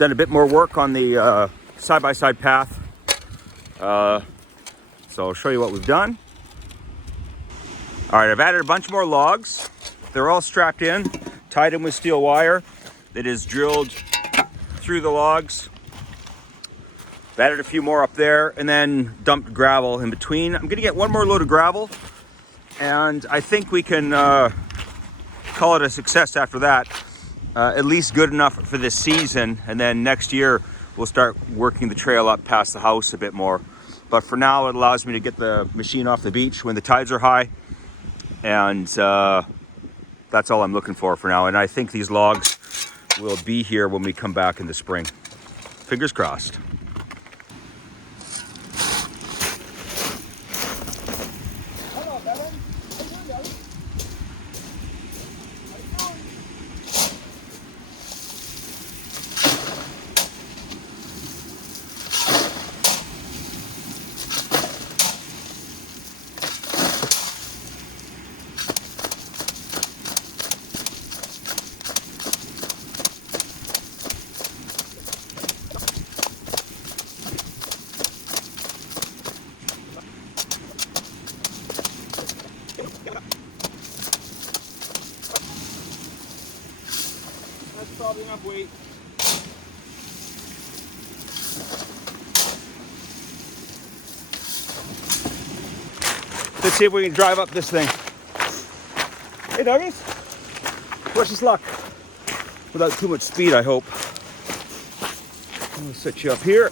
Done a bit more work on the side-by-side path. So I'll show you what we've done. All right, I've added a bunch more logs. They're all strapped in, tied in with steel wire that is drilled through the logs. I've added a few more up there and then dumped gravel in between. I'm gonna get one more load of gravel and I think we can call it a success after that. At least good enough for this season, and then next year we'll start working the trail up past the house a bit more. But for now it allows me to get the machine off the beach when the tides are high, and that's all I'm looking for now. And I think these logs will be here when we come back in the spring. Fingers crossed. That's probably enough weight. Let's see if we can drive up this thing. Hey doggies, wish us luck. Without too much speed, I hope. I'll set you up here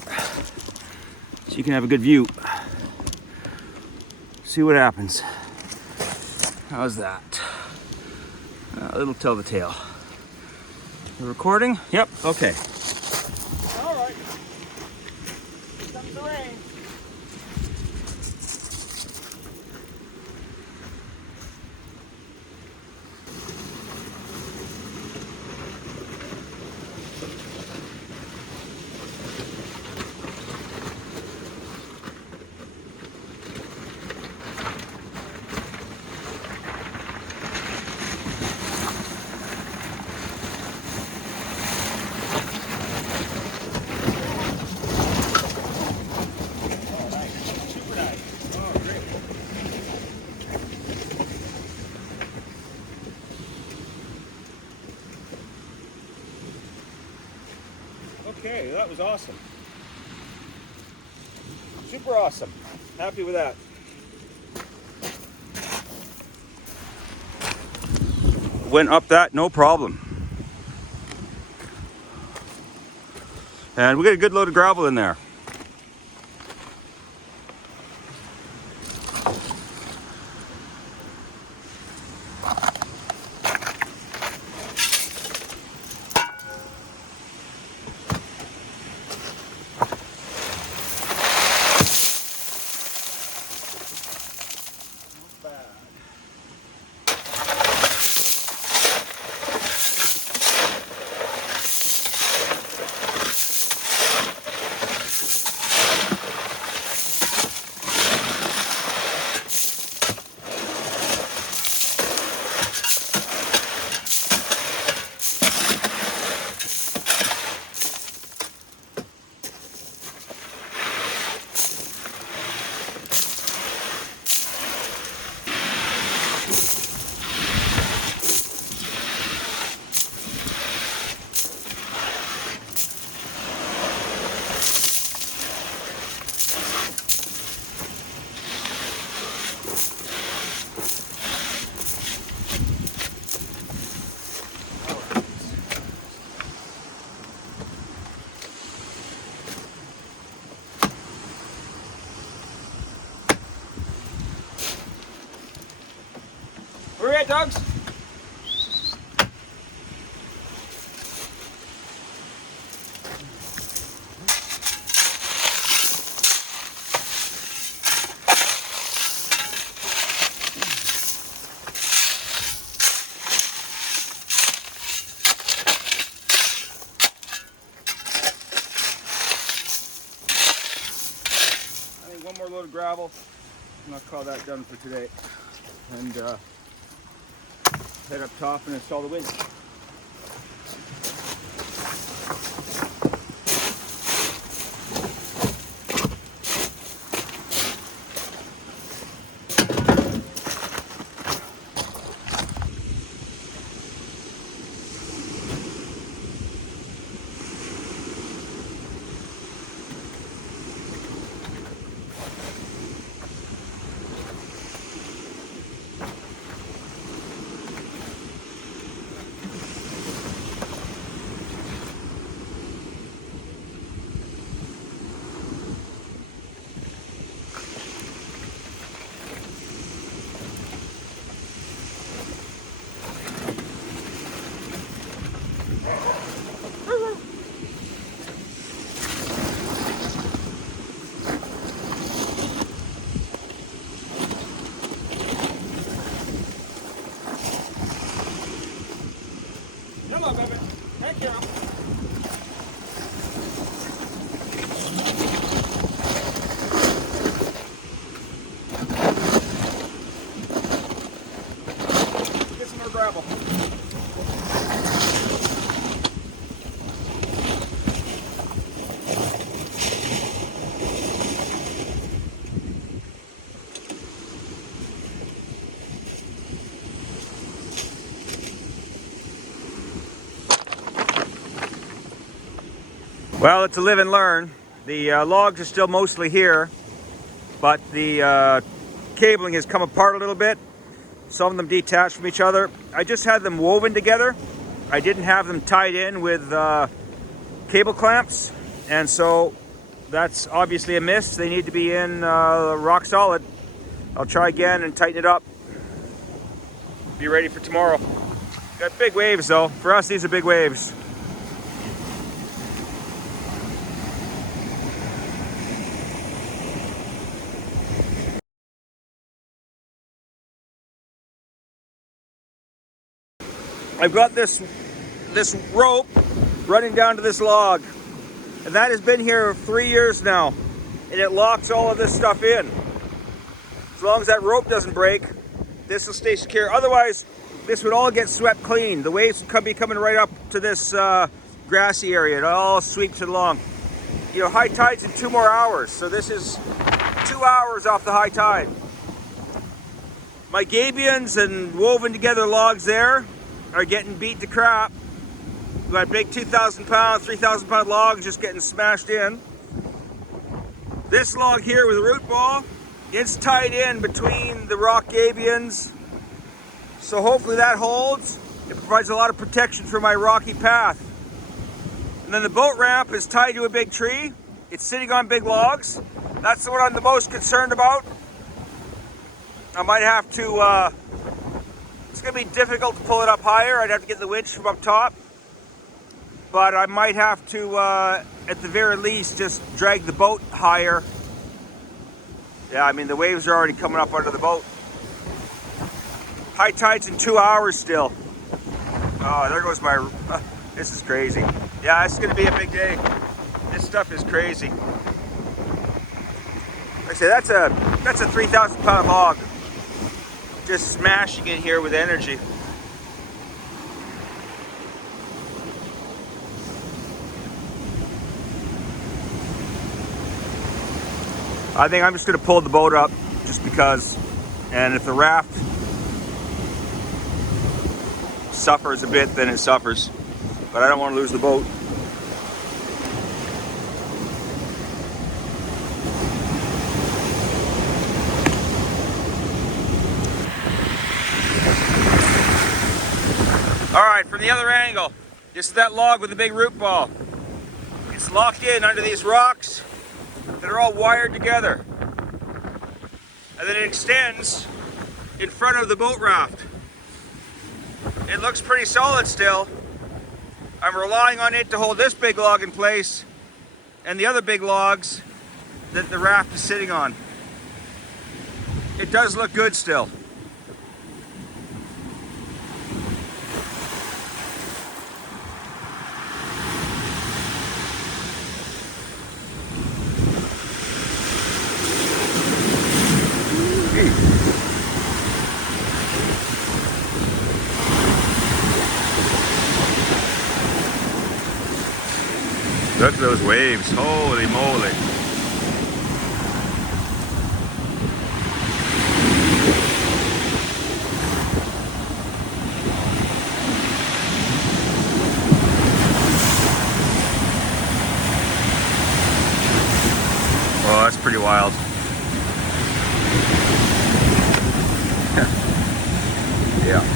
so you can have a good view. See what happens. How's that? It'll tell the tale. The recording? Yep, okay. All right. Here comes the rain. Okay, that was awesome. Super awesome. Happy with that. Went up that, no problem. And we got a good load of gravel in there. Where are you at, dogs? I think one more load of gravel, and I'll call that done for today. And head up top and install the winch. Well, it's a live and learn. The logs are still mostly here, but the cabling has come apart a little bit. Some of them detached from each other. I just had them woven together. I didn't have them tied in with cable clamps, and so that's obviously a miss. They need to be in rock solid. I'll try again and tighten it up. Be ready for tomorrow. Got big waves though. For us, these are big waves. I've got this rope running down to this log, and that has been here 3 years now, and it locks all of this stuff in. As long as that rope doesn't break, this will stay secure. Otherwise, this would all get swept clean. The waves would be coming right up to this grassy area. It all sweeps it along. You know, high tide's in 2 more hours, so this is 2 hours off the high tide. My gabions and woven together logs there are getting beat to crap. We've got big 2,000 pound, 3,000 pound logs just getting smashed in. This log here with a root ball, it's tied in between the rock gabions. So hopefully that holds. It provides a lot of protection for my rocky path. And then the boat ramp is tied to a big tree. It's sitting on big logs. That's the one I'm the most concerned about. I might have to, it's gonna be difficult to pull it up higher. I'd have to get the winch from up top. But I might have to, at the very least, just drag the boat higher. Yeah, I mean, the waves are already coming up under the boat. High tide's in 2 hours still. Oh, there goes my, this is crazy. Yeah, it's gonna be a big day. This stuff is crazy. Like I say, that's a 3,000 pound log. Just smashing in here with energy. I think I'm just gonna pull the boat up just because, and if the raft suffers a bit, then it suffers. But I don't want to lose the boat. All right, from the other angle, this is that log with the big root ball. It's locked in under these rocks that are all wired together. And then it extends in front of the boat raft. It looks pretty solid still. I'm relying on it to hold this big log in place and the other big logs that the raft is sitting on. It does look good still. Look at those waves, holy moly. Oh, that's pretty wild. Yeah.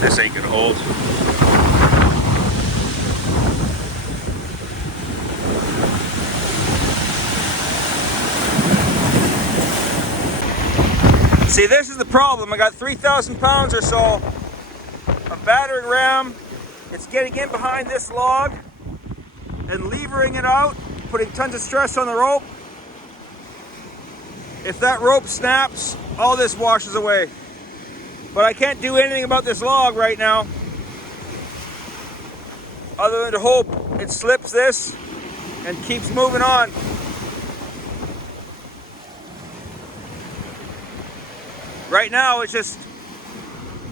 This ain't gonna hold. See, this is the problem. I got 3,000 pounds or so of battering ram. It's getting in behind this log and levering it out, putting tons of stress on the rope. If that rope snaps, all this washes away. But I can't do anything about this log right now other than to hope it slips this and keeps moving on. Right now it's just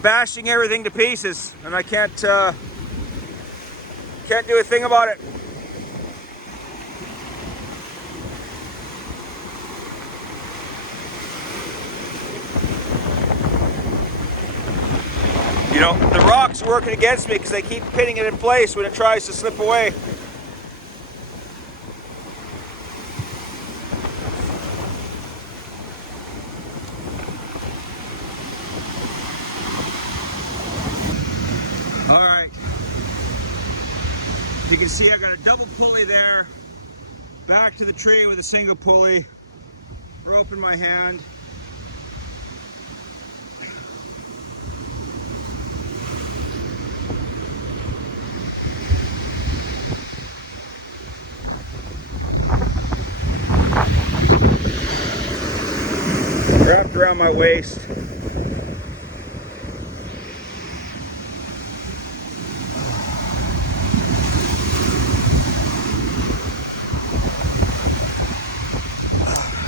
bashing everything to pieces and I can't do a thing about it. You know, the rock's working against me because they keep pinning it in place when it tries to slip away. All right. You can see I got a double pulley there. Back to the tree with a single pulley. Rope in my hand. Wrapped around my waist.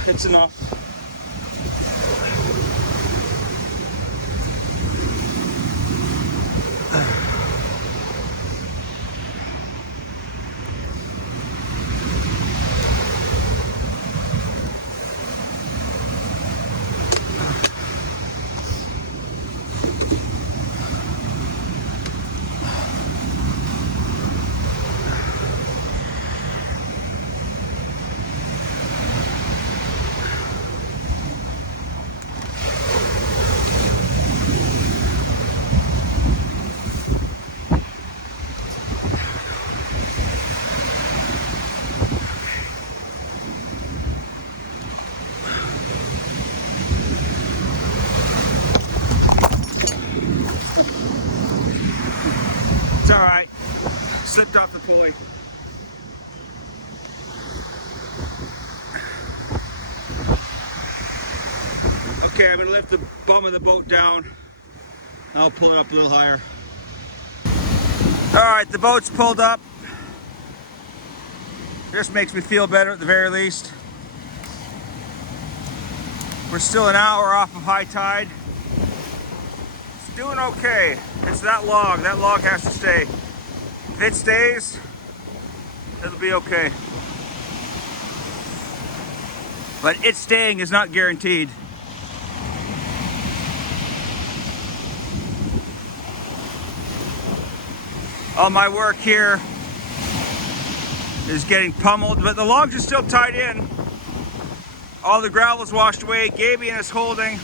It's enough. It's all right. Slipped off the pulley. Okay, I'm gonna lift the bum of the boat down. I'll pull it up a little higher. All right, the boat's pulled up. This makes me feel better at the very least. We're still an hour off of high tide. It's doing okay. It's that log. That log has to stay. If it stays, it'll be okay. But it staying is not guaranteed. All my work here is getting pummeled, but the logs are still tied in. All the gravel's washed away. Gabion is holding.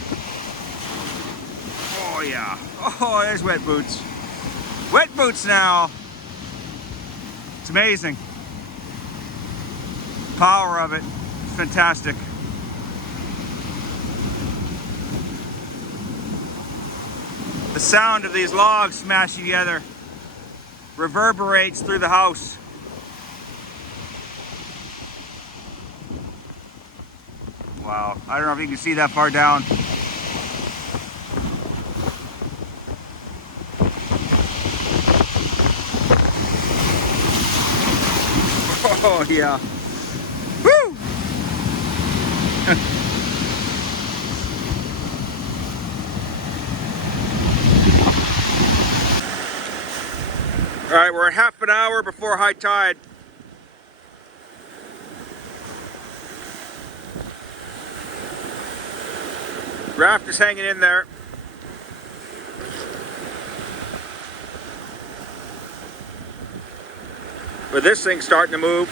Oh yeah. Oh, there's wet boots. Wet boots now. It's amazing. Power of it. It's fantastic. The sound of these logs smashing together reverberates through the house. Wow, I don't know if you can see that far down. Oh yeah. Woo! All right, we're at half an hour before high tide. Raft is hanging in there. But this thing's starting to move.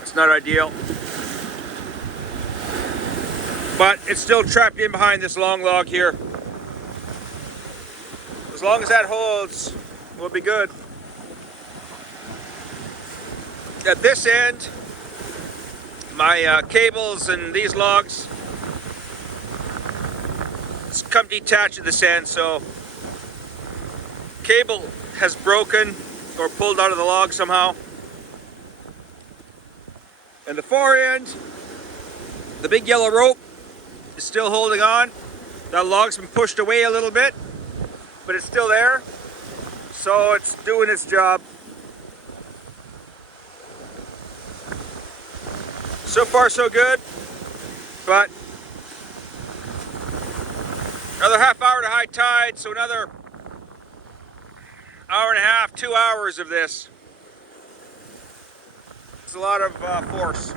It's not ideal. But it's still trapped in behind this long log here. As long as that holds, we'll be good. At this end, my cables and these logs come detached at this end, so cable has broken or pulled out of the log somehow. And the far end, the big yellow rope is still holding on. That log's been pushed away a little bit, but it's still there, so it's doing its job. So far so good, but another half hour to high tide, so another hour and a half, 2 hours of this. It's a lot of force.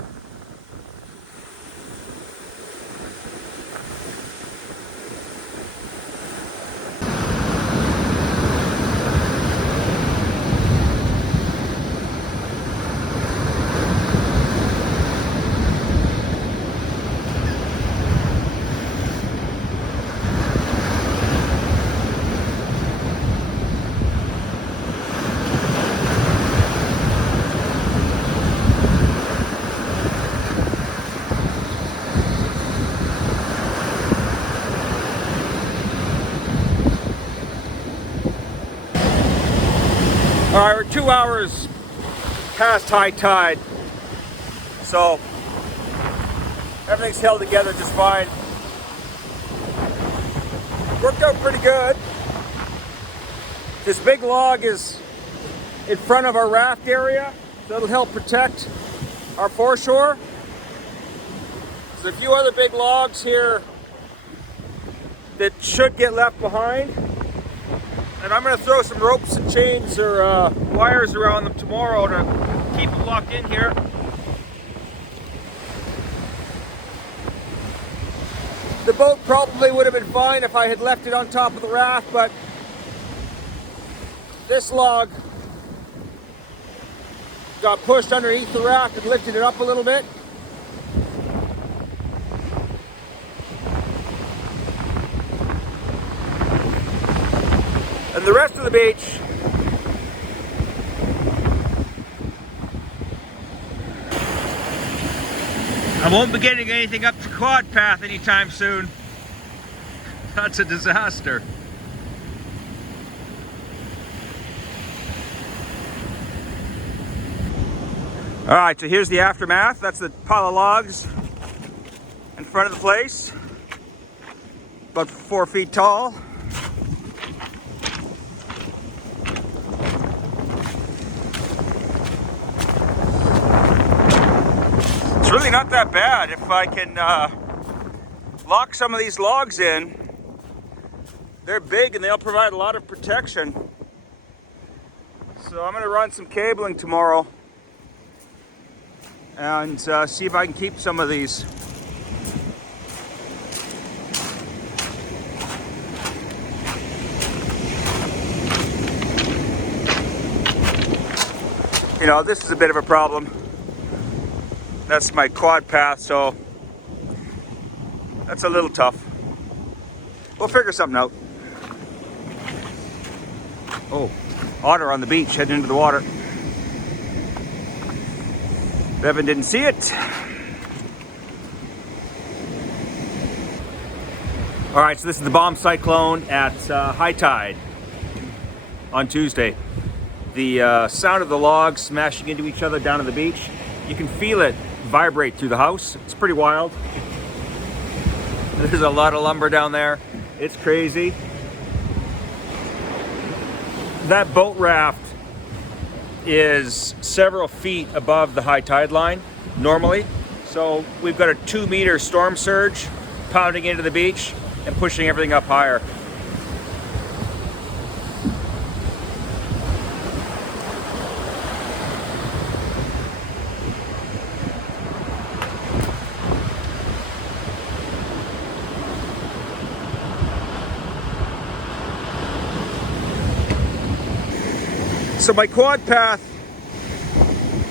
All right, we're 2 hours past high tide, so everything's held together just fine. Worked out pretty good. This big log is in front of our raft area, so it'll help protect our foreshore. There's a few other big logs here that should get left behind. And I'm gonna throw some ropes and chains or wires around them tomorrow to keep them locked in here. The boat probably would have been fine if I had left it on top of the raft, but this log got pushed underneath the raft and lifted it up a little bit. And the rest of the beach I won't be getting anything up to quad path anytime soon. That's a disaster. All right, so here's the aftermath. That's the pile of logs in front of the place, about 4 feet tall. It's really not that bad. If I can lock some of these logs in, they're big and they'll provide a lot of protection. So I'm gonna run some cabling tomorrow and see if I can keep some of these. You know, this is a bit of a problem. That's my quad path, so that's a little tough. We'll figure something out. Oh, otter on the beach heading into the water. Bevan didn't see it. All right, so this is the bomb cyclone at high tide on Tuesday. The sound of the logs smashing into each other down on the beach, you can feel it vibrate through the house. It's pretty wild. There's a lot of lumber down there. It's crazy. That boat raft is several feet above the high tide line normally. So we've got a 2-meter storm surge pounding into the beach and pushing everything up higher. So my quad path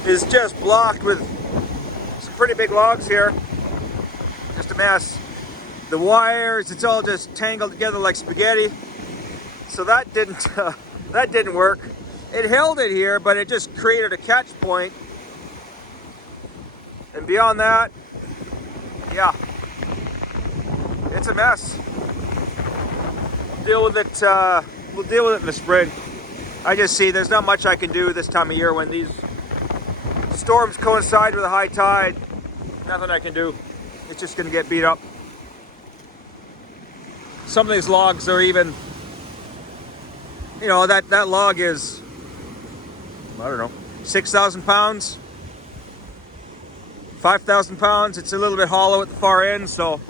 is just blocked with some pretty big logs here. Just a mess. The wires, it's all just tangled together like spaghetti. So that didn't work. It held it here, but it just created a catch point. And beyond that, yeah, it's a mess. Deal with it. We'll deal with it in the spring. I just see there's not much I can do this time of year when these storms coincide with a high tide. Nothing I can do. It's just going to get beat up. Some of these logs are even, you know, that log is, I don't know, 6,000 pounds, 5,000 pounds. It's a little bit hollow at the far end, so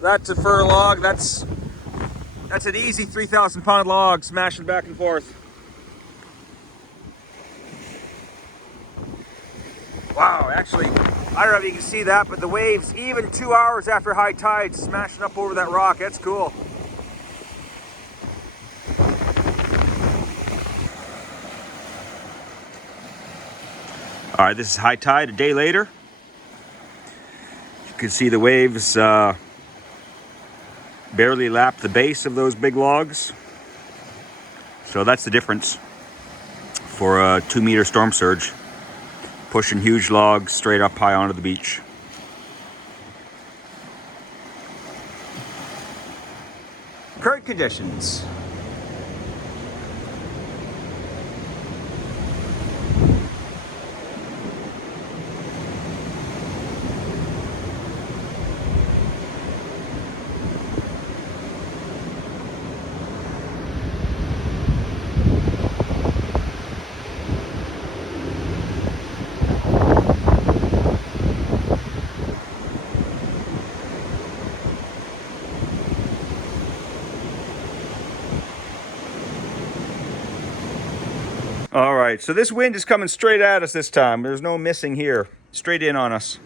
that's a fir log. That's an easy 3,000 pound log smashing back and forth. Wow, actually, I don't know if you can see that, but the waves, even 2 hours after high tide, smashing up over that rock. That's cool. All right, this is high tide a day later. You can see the waves barely lap the base of those big logs. So that's the difference for a 2-meter storm surge, pushing huge logs straight up high onto the beach. Current conditions. All right, so this wind is coming straight at us this time. There's no missing here. Straight in on us.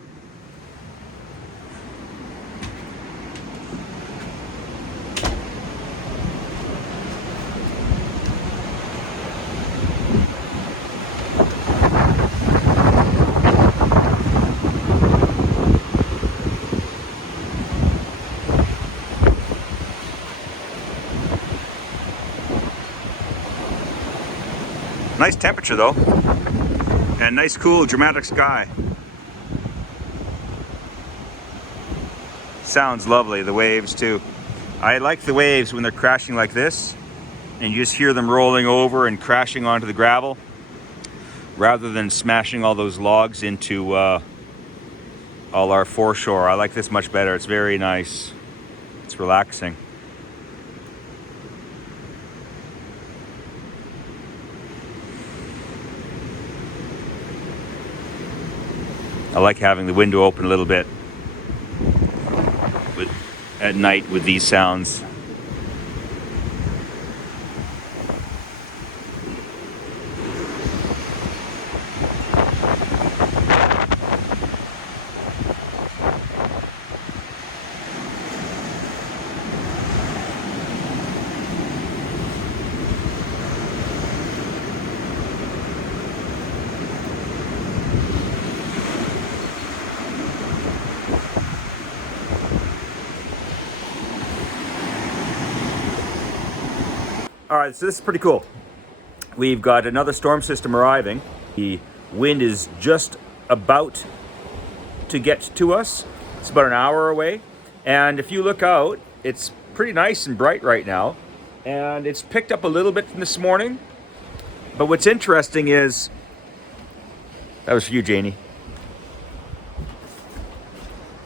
Nice temperature though, and nice cool dramatic sky. Sounds lovely, the waves too. I like the waves when they're crashing like this and you just hear them rolling over and crashing onto the gravel rather than smashing all those logs into all our foreshore. I like this much better. It's very nice. It's relaxing. I like having the window open a little bit at night with these sounds. All right, so this is pretty cool. We've got another storm system arriving. The wind is just about to get to us. It's about an hour away. And if you look out, it's pretty nice and bright right now. And it's picked up a little bit from this morning. But what's interesting is, that was for you, Janie.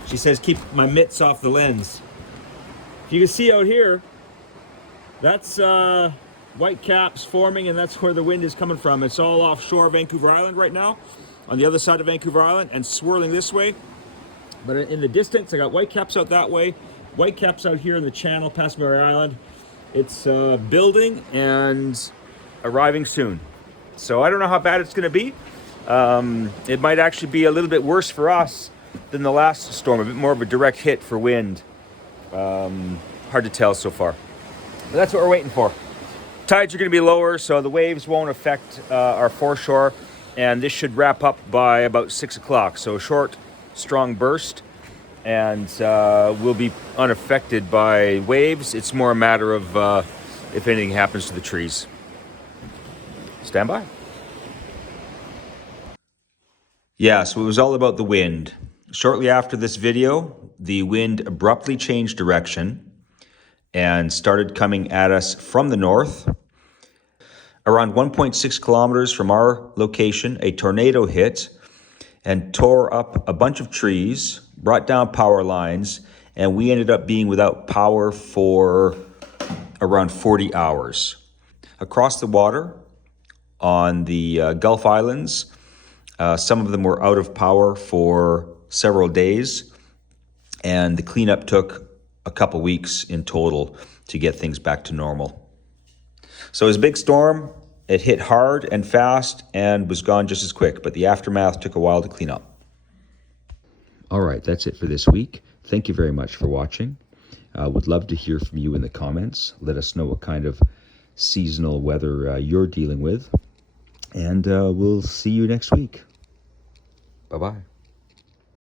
She says, keep my mitts off the lens. If you can see out here, that's white caps forming, and that's where the wind is coming from. It's all offshore Vancouver Island right now, on the other side of Vancouver Island, and swirling this way. But in the distance, I got white caps out that way, white caps out here in the channel past Mary Island. It's building and arriving soon. So I don't know how bad it's going to be. It might actually be a little bit worse for us than the last storm, a bit more of a direct hit for wind. Hard to tell so far. But that's what we're waiting for. Tides are going to be lower, so the waves won't affect our foreshore, and this should wrap up by about 6 o'clock. So a short, strong burst, and we'll be unaffected by waves. It's more a matter of if anything happens to the trees. Stand by. Yeah, so it was all about the wind. Shortly after this video, the wind abruptly changed direction and started coming at us from the north. Around 1.6 kilometers from our location, a tornado hit and tore up a bunch of trees, brought down power lines, and we ended up being without power for around 40 hours. Across the water on the Gulf Islands, some of them were out of power for several days, and the cleanup took a couple weeks in total to get things back to normal. So it was a big storm. It hit hard and fast and was gone just as quick, but the aftermath took a while to clean up. All right, that's it for this week. Thank you very much for watching. Would love to hear from you in the comments. Let us know what kind of seasonal weather you're dealing with. And we'll see you next week. Bye-bye.